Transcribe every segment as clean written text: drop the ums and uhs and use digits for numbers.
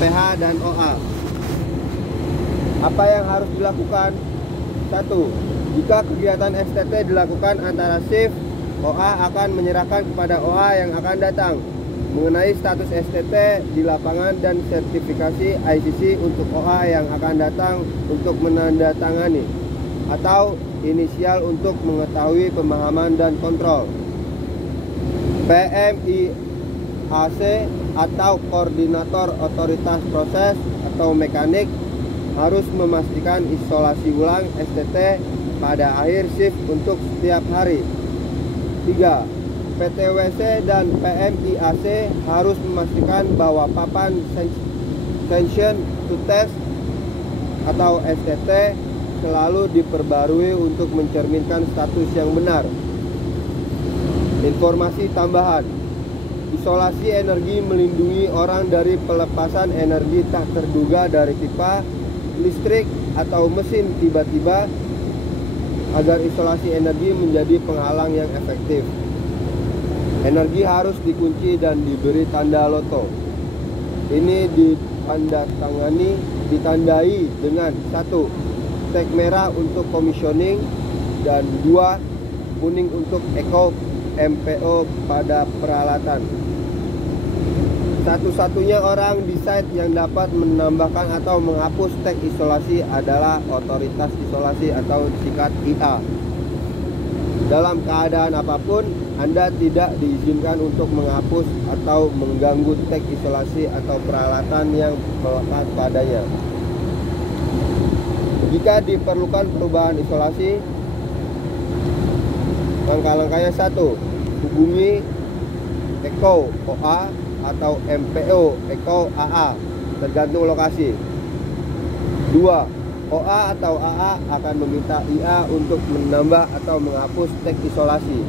PH dan OA. Apa yang harus dilakukan? 1. Jika kegiatan STT dilakukan antara shift, OA akan menyerahkan kepada OA yang akan datang mengenai status STT di lapangan dan sertifikasi ICC untuk OA yang akan datang untuk menandatangani atau inisial untuk mengetahui pemahaman dan kontrol. PMIAC atau koordinator otoritas proses atau mekanik harus memastikan isolasi ulang STT pada akhir shift untuk setiap hari. 3. PTWC dan PMIAC harus memastikan bahwa papan sanction to test atau STT selalu diperbarui untuk mencerminkan status yang benar. Informasi tambahan: isolasi energi melindungi orang dari pelepasan energi tak terduga dari pipa listrik atau mesin tiba-tiba agar isolasi energi menjadi penghalang yang efektif. Energi harus dikunci dan diberi tanda loto. Ini ditandai dengan 1. Tag merah untuk commissioning dan 2. Kuning untuk eco MPO pada peralatan. Satu-satunya orang di site yang dapat menambahkan atau menghapus tag isolasi adalah otoritas isolasi atau disingkat IA. Dalam keadaan apapun, Anda tidak diizinkan untuk menghapus atau mengganggu tag isolasi atau peralatan yang melekat padanya. Jika diperlukan perubahan isolasi, langkah-langkahnya: 1. Hubungi Eko OA atau MPO Eko AA tergantung lokasi. 2. OA atau AA akan meminta IA untuk menambah atau menghapus tag isolasi.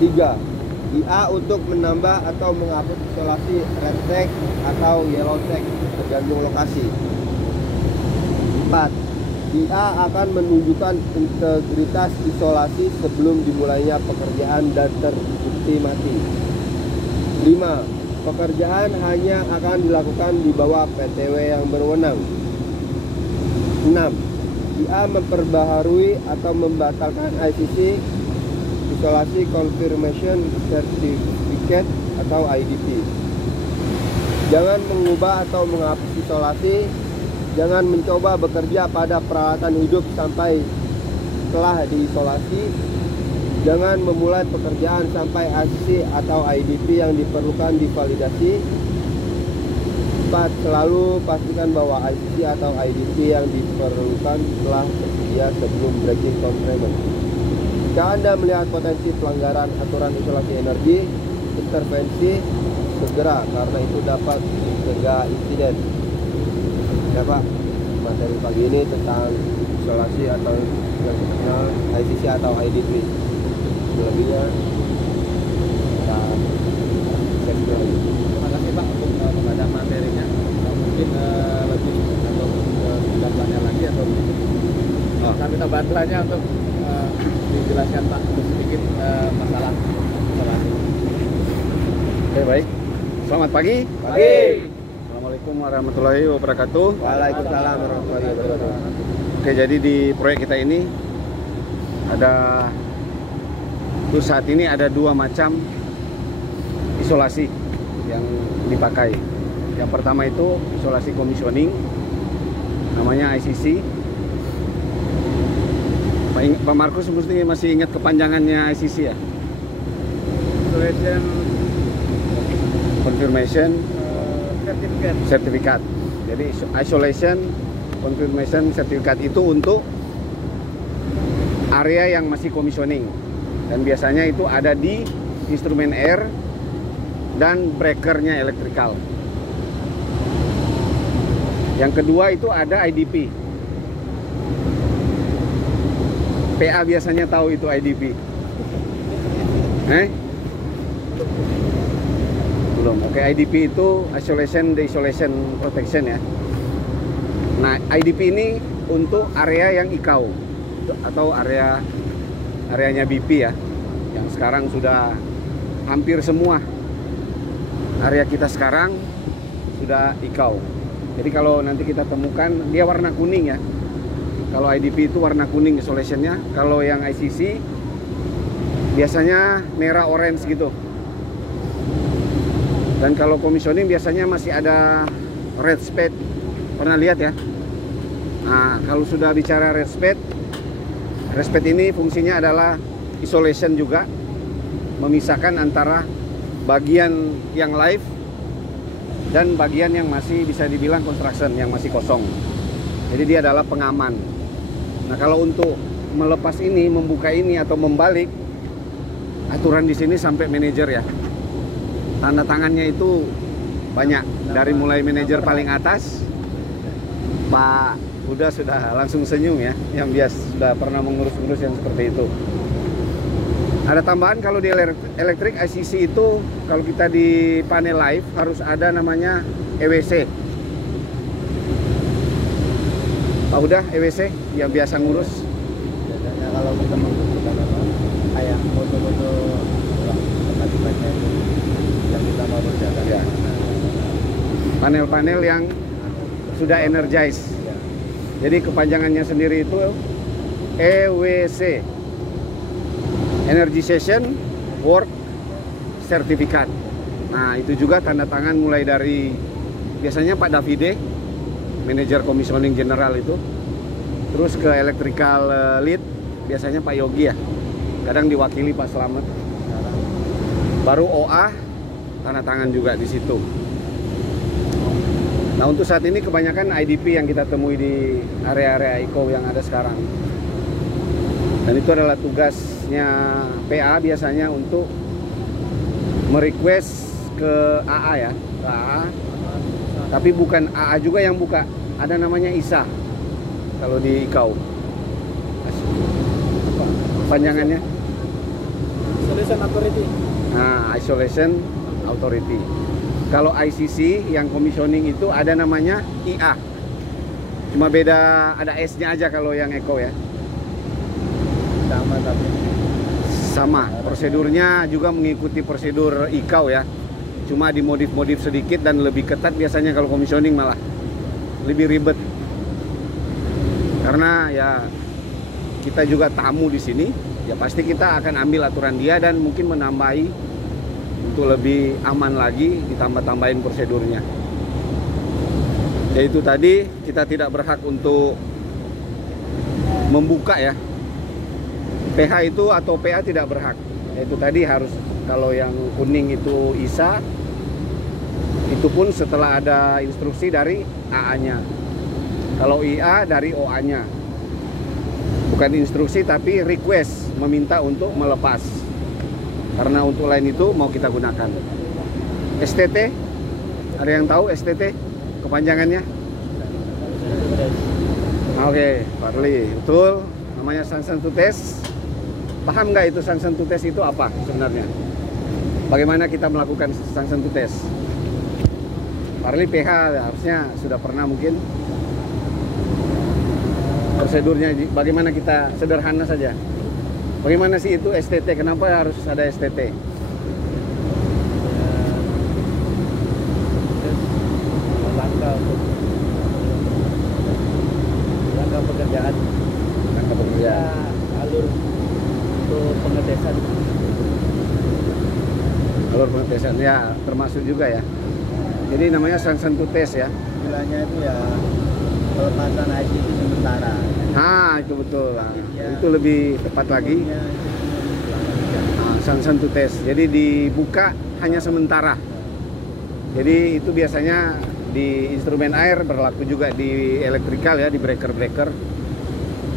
3. IA untuk menambah atau menghapus isolasi red tag atau yellow tag tergantung lokasi. 4. IA akan menunjukkan integritas isolasi sebelum dimulainya pekerjaan dan terbukti mati. 5. Pekerjaan hanya akan dilakukan di bawah PTW yang berwenang. 6. IA memperbaharui atau membatalkan ICC Isolasi Confirmation Certificate atau IDP. Jangan mengubah atau menghapus isolasi. Jangan mencoba bekerja pada peralatan hidup sampai telah diisolasi. Jangan memulai pekerjaan sampai ICC atau IDP yang diperlukan divalidasi. 4. Selalu pastikan bahwa ICC atau IDP yang diperlukan telah tersedia sebelum breaking confinement. Jika Anda melihat potensi pelanggaran aturan isolasi energi, intervensi segera karena itu dapat mencegah insiden. Ya Pak, materi pagi ini tentang isolasi atau yang dikenal ICC atau IDP. Selebihnya kita cek lagi. Terima kasih Pak untuk pengadaan materinya. Mungkin lebih atau penjelasannya lagi atau kita bantuannya untuk dijelaskan Pak sedikit masalah isolasi. Oke, baik. Selamat pagi. Pagi. Assalamualaikum warahmatullahi wabarakatuh. Waalaikumsalam warahmatullahi wabarakatuh. Oke, jadi di proyek kita ini saat ini ada 2 macam isolasi yang dipakai. Yang pertama itu isolasi commissioning, namanya ICC. Pak Markus mesti masih ingat kepanjangannya ICC ya? Isolation Confirmation Certificate. Jadi Isolation Confirmation Certificate itu untuk area yang masih commissioning, dan biasanya itu ada di instrumen air dan breakernya elektrikal. Yang kedua itu ada IDP. PA biasanya tahu itu IDP. Belum. Oke, IDP itu Isolation Desolation Protection ya. Nah, IDP ini untuk area yang ICAO atau areanya BP ya, yang sekarang sudah hampir semua area kita sekarang sudah ICAO. Jadi kalau nanti kita temukan dia warna kuning ya. Kalau IDP itu warna kuning isolationnya. Kalau yang ICC biasanya merah orange gitu. Dan kalau commissioning biasanya masih ada red spade. Pernah lihat ya? Nah, kalau sudah bicara red spade ini fungsinya adalah isolation juga, memisahkan antara bagian yang live dan bagian yang masih bisa dibilang construction, yang masih kosong. Jadi dia adalah pengaman. Nah, kalau untuk melepas ini, membuka ini atau membalik, aturan di sini sampai manajer ya. Tanda tangannya itu banyak, dari mulai manajer paling atas, Pak Huda sudah langsung senyum ya, yang biasa sudah pernah mengurus-urus yang seperti itu. Ada tambahan kalau di elektrik ICC itu, kalau kita di panel live harus ada namanya EWC. Pak Huda, EWC yang biasa ngurus. Biasanya kalau kita membutuhkan kayak foto-foto tempat-tempatnya itu yang kita mau kerjakan Ya. Panel-panel yang sudah energize. Ya. Jadi kepanjangannya sendiri itu EWC, Energy Session Work Certificate. Nah, itu juga tanda tangan mulai dari biasanya Pak Davide, manajer commissioning general itu, terus ke electrical lead biasanya Pak Yogi ya, kadang diwakili Pak Slamet. Baru OA tanda tangan juga di situ. Nah, untuk saat ini kebanyakan IDP yang kita temui di area-area ICAO yang ada sekarang. Dan itu adalah tugasnya PA biasanya untuk merequest ke AA ya, ke AA. Tapi bukan AA juga yang buka, ada namanya ISA kalau di ICAO. Panjangannya? Isolation Authority. Nah, Isolation Authority. Kalau ICC yang commissioning itu ada namanya IA. Cuma beda, ada S-nya aja kalau yang Eco ya. Sama tapi Sama, prosedurnya juga mengikuti prosedur ICAO ya. Cuma dimodif-modif sedikit dan lebih ketat biasanya kalau commissioning malah. Lebih ribet. Karena ya kita juga tamu di sini, ya pasti kita akan ambil aturan dia dan mungkin menambahi untuk lebih aman lagi, ditambah-tambahin prosedurnya. Yaitu tadi kita tidak berhak untuk membuka ya. PH itu atau PA tidak berhak. Yaitu tadi harus, kalau yang kuning itu ISA, itu pun setelah ada instruksi dari AA-nya. Kalau IA dari OA-nya. Bukan instruksi tapi request, meminta untuk melepas. Karena untuk lain itu mau kita gunakan. STT, ada yang tahu STT kepanjangannya? Oke, Farli, betul. Namanya sanction to test. Paham nggak itu sanction to test itu apa sebenarnya? Bagaimana kita melakukan sanction to test? Farli PH harusnya sudah pernah mungkin. Prosedurnya bagaimana kita, sederhana saja. Bagaimana sih itu STT? Kenapa harus ada STT? langkah pekerjaan. Langkah pekerjaan. Alur untuk pengetesan. Alur pengetesan ya termasuk juga ya. Jadi namanya sanction to test ya. Istilahnya itu ya pelepasan ICC sementara. Nah, itu betul. Nah, itu lebih tepat lagi. Nah, sanction to test. Jadi dibuka hanya sementara. Jadi itu biasanya di instrumen air, berlaku juga di elektrikal ya, di breaker-breaker.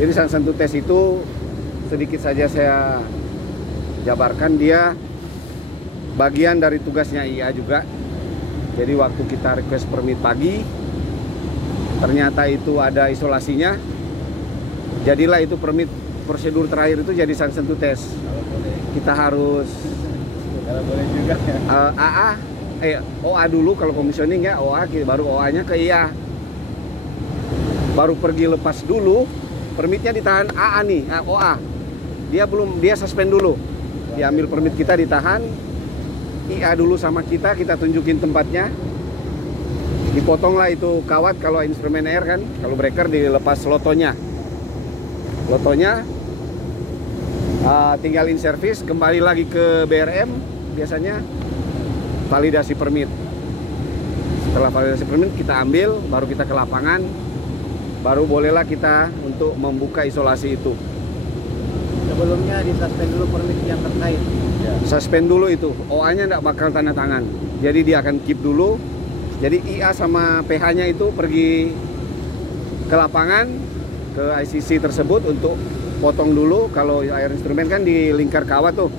Jadi sanction to test itu sedikit saja saya jabarkan, dia bagian dari tugasnya IA juga. Jadi waktu kita request permit pagi, ternyata itu ada isolasinya, jadilah itu permit prosedur terakhir itu jadi sanction to test. Kita harus Kalau boleh juga ya. OA dulu kalau commissioning ya, OA baru OA-nya ke IA. Baru pergi lepas dulu, permitnya ditahan AA nih, OA. Dia suspend dulu. Diambil permit kita ditahan, IA dulu sama kita tunjukin tempatnya. Dipotonglah itu kawat kalau instrumen air kan, kalau breaker dilepas lotonya. Lotonya tinggal in service, kembali lagi ke BRM biasanya validasi permit. Setelah validasi permit kita ambil, baru kita ke lapangan, baru bolehlah kita untuk membuka isolasi itu. Sebelumnya disuspend dulu permit yang terkait. Suspend dulu itu, OA-nya tidak bakal tanda tangan. Jadi dia akan keep dulu. Jadi IA sama PH-nya itu pergi ke lapangan, ke ICC tersebut untuk potong dulu. Kalau air instrumen kan di lingkar kawat tuh,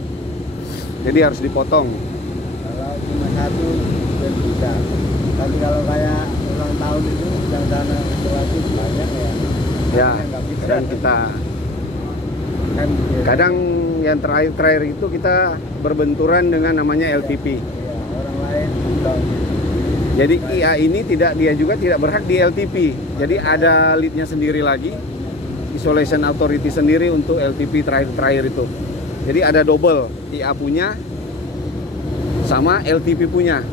jadi harus dipotong. Kalau cuma satu dan bisa. Tapi kalau kayak ulang tahun itu yang dana isolasi banyak ya. Ya, Nggak bisa. dan kita Kan kadang yang terakhir itu kita berbenturan dengan namanya LTP. ya, orang lain dong. Jadi IA ini dia juga tidak berhak di LTP. Jadi ada leadnya sendiri lagi, isolation authority sendiri untuk LTP terakhir itu. Jadi ada double, IA punya sama LTP punya.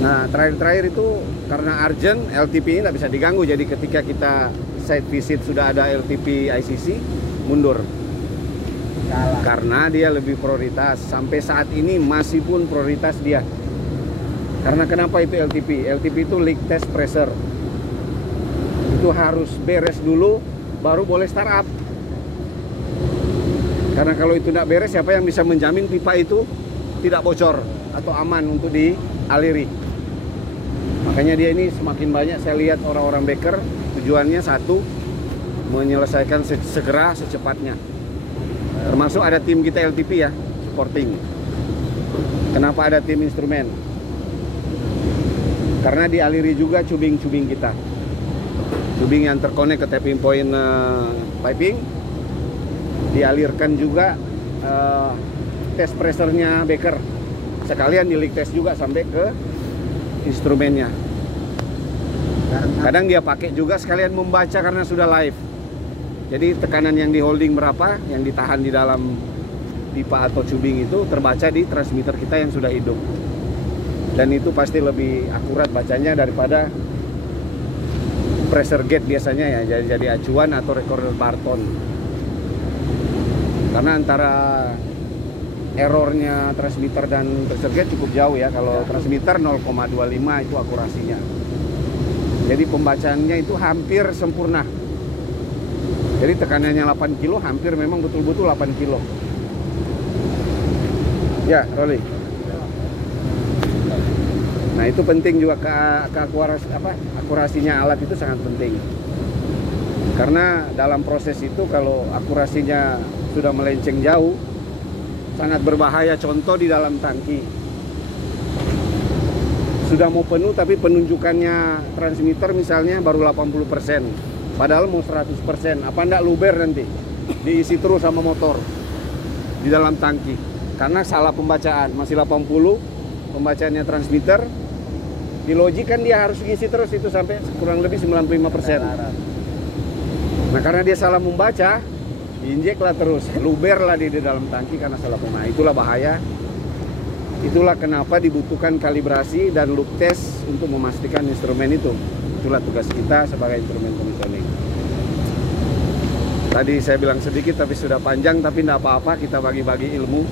Nah terakhir itu karena urgent, LTP ini tidak bisa diganggu. Jadi ketika kita site visit sudah ada LTP ICC, mundur. Salah. Karena dia lebih prioritas. Sampai saat ini masih pun prioritas dia. Karena kenapa itu LTP? LTP itu leak test pressure. Itu harus beres dulu, baru boleh startup. Karena kalau itu tidak beres, siapa yang bisa menjamin pipa itu tidak bocor atau aman untuk dialiri? Makanya dia ini semakin banyak saya lihat orang-orang baker, tujuannya satu, menyelesaikan segera secepatnya. Termasuk ada tim kita LTP ya, supporting. Kenapa ada tim instrumen? Karena dialiri juga cubing-cubing kita. Cubing yang terkonek ke tapping point piping, dialirkan juga test pressure-nya baker. Sekalian di leak test juga sampai ke instrumennya. Kadang dia pakai juga sekalian membaca karena sudah live. Jadi tekanan yang di holding berapa, yang ditahan di dalam pipa atau cubing itu terbaca di transmitter kita yang sudah hidup. Dan itu pasti lebih akurat bacanya daripada pressure gauge biasanya ya, jadi acuan atau recorder Barton. Karena antara errornya transmitter dan pressure gauge cukup jauh ya. Kalau transmitter 0,25 itu akurasinya. Jadi pembacaannya itu hampir sempurna. Jadi tekanannya 8 kilo, hampir memang betul-betul 8 kilo. Ya, Rolly. Nah itu penting juga akurasinya alat itu sangat penting. Karena dalam proses itu kalau akurasinya sudah melenceng jauh, sangat berbahaya. Contoh di dalam tangki. Sudah mau penuh tapi penunjukannya transmitter misalnya baru 80%. Padahal mau 100%. Apa enggak luber nanti? Diisi terus sama motor di dalam tangki. Karena salah pembacaan, masih 80 pembacaannya transmitter. Di logic kan dia harus ngisi terus itu sampai kurang lebih 95%. Nah karena dia salah membaca, diinjeklah terus, luberlah di dalam tangki karena salah pemain. Itulah bahaya. Itulah kenapa dibutuhkan kalibrasi dan loop test untuk memastikan instrumen itu. Itulah tugas kita sebagai instrumen komisioning. Tadi saya bilang sedikit tapi sudah panjang, tapi tidak apa-apa, kita bagi-bagi ilmu.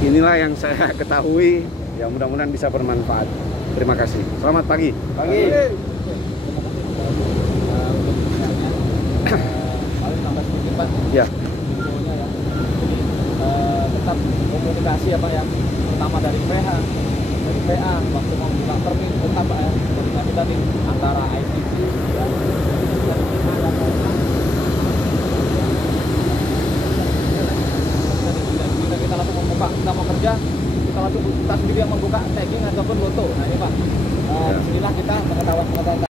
Inilah yang saya ketahui, ya mudah-mudahan bisa bermanfaat. Terima kasih. Selamat pagi. Pagi. Paling tambah sedikit Pak. Ya. Infonya ya. Tetap komunikasi ya Pak ya. Pertama dari PH, dari PA, waktu mau buka permit tetap Pak ya. Komunikasi tadi antara ICC dan kita langsung membuka, kita mau kerja, kita langsung kita sendiri yang membuka tagging ataupun loto. Nah ini Pak, disinilah kita pengetahuan